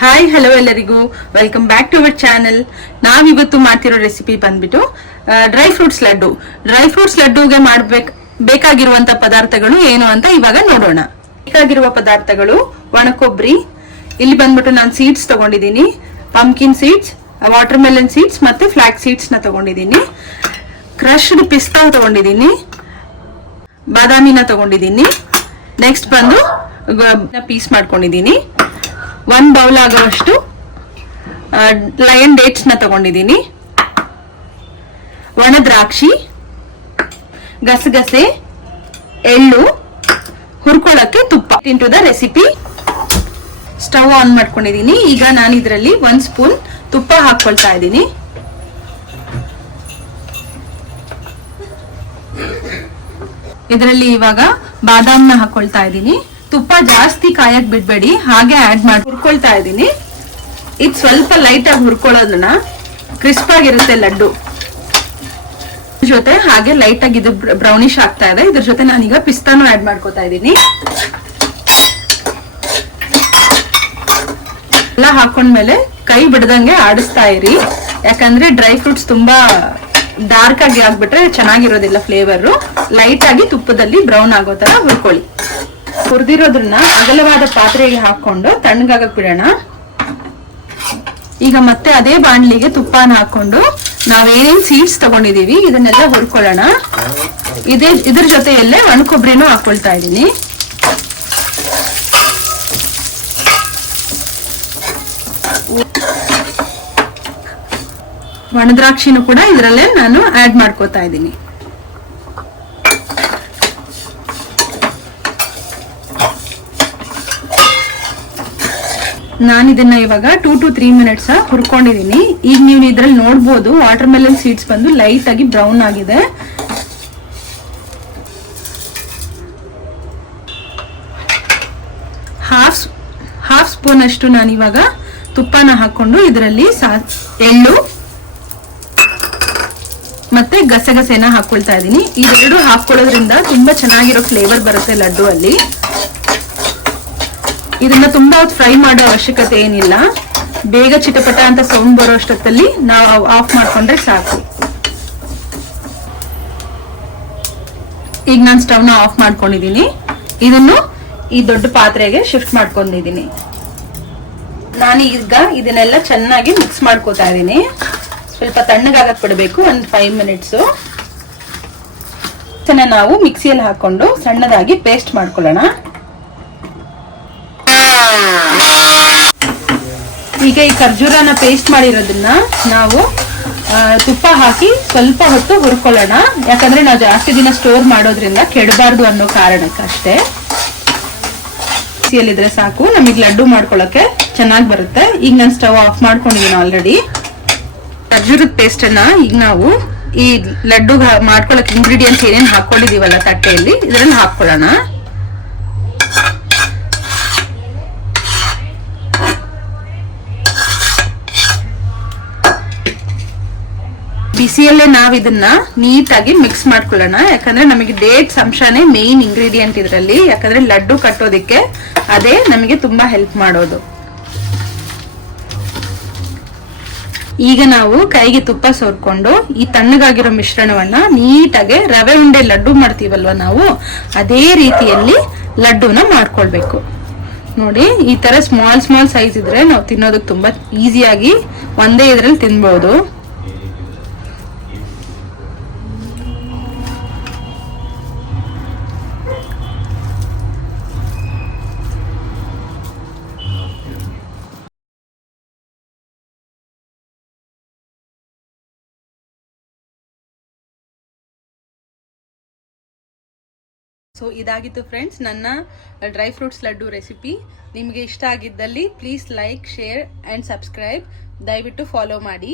Hi hello ಎಲ್ಲರಿಗೂ welcome back to our channel. ನಾವಿವತ್ತು ಮಾಡ್ತಿರೋ ರೆಸಿಪಿ ಬಂದ್ಬಿಟ್ಟು dry fruits laddu. Dry fruits ಲಡ್ಡುಗೆ ಬೇಕಾಗಿರುವಂತ ಪದಾರ್ಥಗಳು ಏನು ಅಂತ ಇವಾಗ ನೋಡೋಣ. ಬೇಕಾಗಿರುವ ಪದಾರ್ಥಗಳು ಒಣಕೊಬ್ಬರಿ, ಇಲ್ಲಿ ಬಂದ್ಬಿಟ್ಟು ನಾನು ಸೀಡ್ಸ್ ತಗೊಂಡಿದ್ದೀನಿ, pumpkin seeds, water melon seeds ಮತ್ತೆ ಫ್ಲಾಕ್ ಸೀಡ್ಸ್ ನ ತಗೊಂಡಿದ್ದೀನಿ, ಕ್ರಶ್ಡ್ ಪಿಸ್ತಾ ತಗೊಂಡಿದ್ದೀನಿ, ಬಾದಾಮಿನ ತಗೊಂಡಿದ್ದೀನಿ, ನೆಕ್ಸ್ಟ್ ಬಂದು ಪೀಸ್ ಮಾಡ್ಕೊಂಡಿದ್ದೀನಿ, 1 ಬೌಲ್ ಆಗುವಷ್ಟು ಲಯನ್ ಡೇಟ್ಸ್ ನ ತಗೊಂಡಿದ್ದೀನಿ, ಒಣ ದ್ರಾಕ್ಷಿ, ಗಸಗಸೆ, ಎಳ್ಳು, ಹುರ್ಕೊಳ್ಳಕ್ಕೆ ತುಪ್ಪ. Into the recipe. Stove on ಮಾಡ್ಕೊಂಡಿದ್ದೀನಿ. ಈಗ ನಾನು ಇದರಲ್ಲಿ 1 ಸ್ಪೂನ್ ತುಪ್ಪ ಹಾಕೊಳ್ತಾ ಇದ್ದೀನಿ. ಇದರಲ್ಲಿ ಇವಾಗ ಬಾದಾಮ್ನ ಹಾಕೊಳ್ತಾ ಇದ್ದೀನಿ. ತುಪ್ಪ ಜಾಸ್ತಿ ಕಾಯಕ್ ಬಿಡ್ಬೇಡಿ, ಹಾಗೆ ಆಡ್ ಮಾಡಿ ಹುರ್ಕೊಳ್ತಾ ಇದ್ದೀನಿ. ಇದು ಸ್ವಲ್ಪ ಲೈಟ್ ಆಗಿ ಹುರ್ಕೊಳ್ಳೋದನ್ನ ಕ್ರಿಸ್ಪ್ ಆಗಿರುತ್ತೆ ಲಡ್ಡು ಜೊತೆ. ಹಾಗೆ ಲೈಟ್ ಆಗಿ ಇದು ಬ್ರೌನಿಶ್ ಆಗ್ತಾ ಇದೆ. ಇದ್ರ ಜೊತೆ ನಾನೀಗ ಪಿಸ್ತಾನು ಆಡ್ ಮಾಡ್ಕೋತಾ ಇದ್ದೀನಿ. ಎಲ್ಲ ಹಾಕೊಂಡ್ಮೇಲೆ ಕೈ ಬಿಡದಂಗೆ ಆಡಿಸ್ತಾ ಇರಿ, ಯಾಕಂದ್ರೆ ಡ್ರೈ ಫ್ರೂಟ್ಸ್ ತುಂಬಾ ಡಾರ್ಕ್ ಆಗಿ ಆಗ್ಬಿಟ್ರೆ ಚೆನ್ನಾಗಿರೋದಿಲ್ಲ ಫ್ಲೇವರ್. ಲೈಟ್ ಆಗಿ ತುಪ್ಪದಲ್ಲಿ ಬ್ರೌನ್ ಆಗೋ ತರ ಹುರ್ಕೊಳ್ಳಿ. ಹುರಿದಿರೋದ್ರನ್ನ ಅಗಲವಾದ ಪಾತ್ರೆಗೆ ಹಾಕೊಂಡು ತಣ್ಣಗಾಗಕ್ ಬಿಡೋಣ. ಈಗ ಮತ್ತೆ ಅದೇ ಬಾಣ್ಲಿಗೆ ತುಪ್ಪನ ಹಾಕೊಂಡು ನಾವೇನೇನ್ ಸೀಡ್ಸ್ ತಗೊಂಡಿದೀವಿ ಇದನ್ನೆಲ್ಲ ಹುರ್ಕೊಳ್ಳೋಣ. ಇದ್ರ ಜೊತೆಯಲ್ಲೇ ಒಣ ಕೊಬ್ಬರಿನೂ ಹಾಕೊಳ್ತಾ ಇದ್ದೀನಿ. ಒಣ ದ್ರಾಕ್ಷಿನೂ ಕೂಡ ಇದರಲ್ಲೇ ನಾನು ಆಡ್ ಮಾಡ್ಕೋತಾ ಇದ್ದೀನಿ. ನಾನು ಇದನ್ನ ಇವಾಗ 2 to 3 ಮಿನಿಟ್ಸ್ ಹುರ್ಕೊಂಡಿದ್ದೀನಿ. ಈಗ ನೀವು ಇದ್ರಲ್ಲಿ ನೋಡ್ಬೋದು ವಾಟರ್ ಮೆಲನ್ ಸೀಡ್ಸ್ ಬಂದು ಲೈಟ್ ಆಗಿ ಬ್ರೌನ್ ಆಗಿದೆ. ಹಾಫ್ ಸ್ಪೂನ್ ಅಷ್ಟು ನಾನು ಇವಾಗ ತುಪ್ಪನ ಹಾಕೊಂಡು ಇದರಲ್ಲಿ ಎಳ್ಳು ಮತ್ತೆ ಗಸಗಸೆನ ಹಾಕೊಳ್ತಾ ಇದ್ದೀನಿ. ಇದೆರಡು ಹಾಕೊಳ್ಳೋದ್ರಿಂದ ತುಂಬಾ ಚೆನ್ನಾಗಿರೋ ಫ್ಲೇವರ್ ಬರುತ್ತೆ ಲಡ್ಡು ಅಲ್ಲಿ. ಇದನ್ನ ತುಂಬಾ ಹೊತ್ತು ಫ್ರೈ ಮಾಡೋ ಅವಶ್ಯಕತೆ ಏನಿಲ್ಲ. ಬೇಗ ಚಿಟಪಟ ಅಂತ ಸೌಂಡ್ ಬರೋ ಅಷ್ಟೊತ್ತಲ್ಲಿ ನಾವು ಆಫ್ ಮಾಡ್ಕೊಂಡ್ರೆ ಸಾಕು. ಈಗ ನಾನು ಸ್ಟವ್ ನ ಆಫ್ ಮಾಡ್ಕೊಂಡಿದ್ದೀನಿ. ಇದನ್ನು ಈ ದೊಡ್ಡ ಪಾತ್ರೆಗೆ ಶಿಫ್ಟ್ ಮಾಡ್ಕೊಂಡಿದ್ದೀನಿ. ನಾನು ಈಗ ಇದನ್ನೆಲ್ಲ ಚೆನ್ನಾಗಿ ಮಿಕ್ಸ್ ಮಾಡ್ಕೋತಾ ಇದ್ದೀನಿ. ಸ್ವಲ್ಪ ತಣ್ಣಗಾಗಕ್ ಬಿಡಬೇಕು, ಒಂದು 5 ಮಿನಿಟ್ಸ್. ನಾವು ಮಿಕ್ಸಿಯಲ್ಲಿ ಹಾಕೊಂಡು ಸಣ್ಣದಾಗಿ ಪೇಸ್ಟ್ ಮಾಡ್ಕೊಳ್ಳೋಣ. ಈಗ ಈ ಖರ್ಜೂರನ ಪೇಸ್ಟ್ ಮಾಡಿರೋದನ್ನ ನಾವು ತುಪ್ಪ ಹಾಕಿ ಸ್ವಲ್ಪ ಹೊತ್ತು ಹುರ್ಕೊಳ್ಳೋಣ. ಯಾಕಂದ್ರೆ ನಾವು ಜಾಸ್ತಿ ದಿನ ಸ್ಟೋರ್ ಮಾಡೋದ್ರಿಂದ ಕೆಡಬಾರ್ದು ಅನ್ನೋ ಕಾರಣಕ್ಕಷ್ಟೇ. ಇದ್ರೆ ಸಾಕು, ನಮಗೆ ಲಡ್ಡು ಮಾಡ್ಕೊಳ್ಳೋಕೆ ಚೆನ್ನಾಗಿ ಬರುತ್ತೆ. ಈಗ ನಾನು ಸ್ಟವ್ ಆಫ್ ಮಾಡ್ಕೊಂಡಿದ್ದೀನಿ ಆಲ್ರೆಡಿ. ಖರ್ಜೂರದ ಪೇಸ್ಟ್ ಅನ್ನ ಈಗ ನಾವು ಈ ಲಡ್ಡು ಮಾಡ್ಕೊಳ್ಳೋಕೆ ಇಂಗ್ರೀಡಿಯೆಂಟ್ಸ್ ಏನೇನು ಹಾಕೊಂಡಿದೀವಲ್ಲ ತಟ್ಟೆಯಲ್ಲಿ ಇದರಲ್ಲಿ ಹಾಕೊಳ್ಳೋಣ. ಬಿಸಿಯಲ್ಲೇ ನಾವು ಇದನ್ನ ನೀಟಾಗಿ ಮಿಕ್ಸ್ ಮಾಡ್ಕೊಳ್ಳೋಣ. ಯಾಕಂದ್ರೆ ನಮಗೆ ಡೇಟ್ಸ್ ಅಂಶನೇ ಮೇನ್ ಇಂಗ್ರೀಡಿಯೆಂಟ್ ಇದರಲ್ಲಿ. ಯಾಕಂದ್ರೆ ಲಡ್ಡು ಕಟ್ಟೋದಿಕ್ಕೆ ಅದೇ ನಮಗೆ ತುಂಬಾ ಹೆಲ್ಪ್ ಮಾಡೋದು. ಈಗ ನಾವು ಕೈಗೆ ತುಪ್ಪ ಸೋರ್ಕೊಂಡು ಈ ತಣ್ಣಗಾಗಿರೋ ಮಿಶ್ರಣವನ್ನ ನೀಟಾಗಿ ರವೆ ಉಂಡೆ ಲಡ್ಡು ಮಾಡ್ತೀವಲ್ವ ನಾವು, ಅದೇ ರೀತಿಯಲ್ಲಿ ಲಡ್ಡುನ ಮಾಡ್ಕೊಳ್ಬೇಕು. ನೋಡಿ, ಈ ತರ ಸ್ಮಾಲ್ ಸೈಜ್ ಇದ್ರೆ ನಾವು ತಿನ್ನೋದಕ್ಕೆ ತುಂಬಾ ಈಸಿಯಾಗಿ ಒಂದೇ ಇದ್ರಲ್ಲಿ ತಿನ್ಬಹುದು. ಸೊ ಇದಾಗಿತ್ತು ಫ್ರೆಂಡ್ಸ್ ನನ್ನ ಡ್ರೈ ಫ್ರೂಟ್ಸ್ ಲಡ್ಡು ರೆಸಿಪಿ. ನಿಮಗೆ ಇಷ್ಟ ಆಗಿದ್ದಲ್ಲಿ please like, share and subscribe. ದಯವಿಟ್ಟು ಫಾಲೋ ಮಾಡಿ.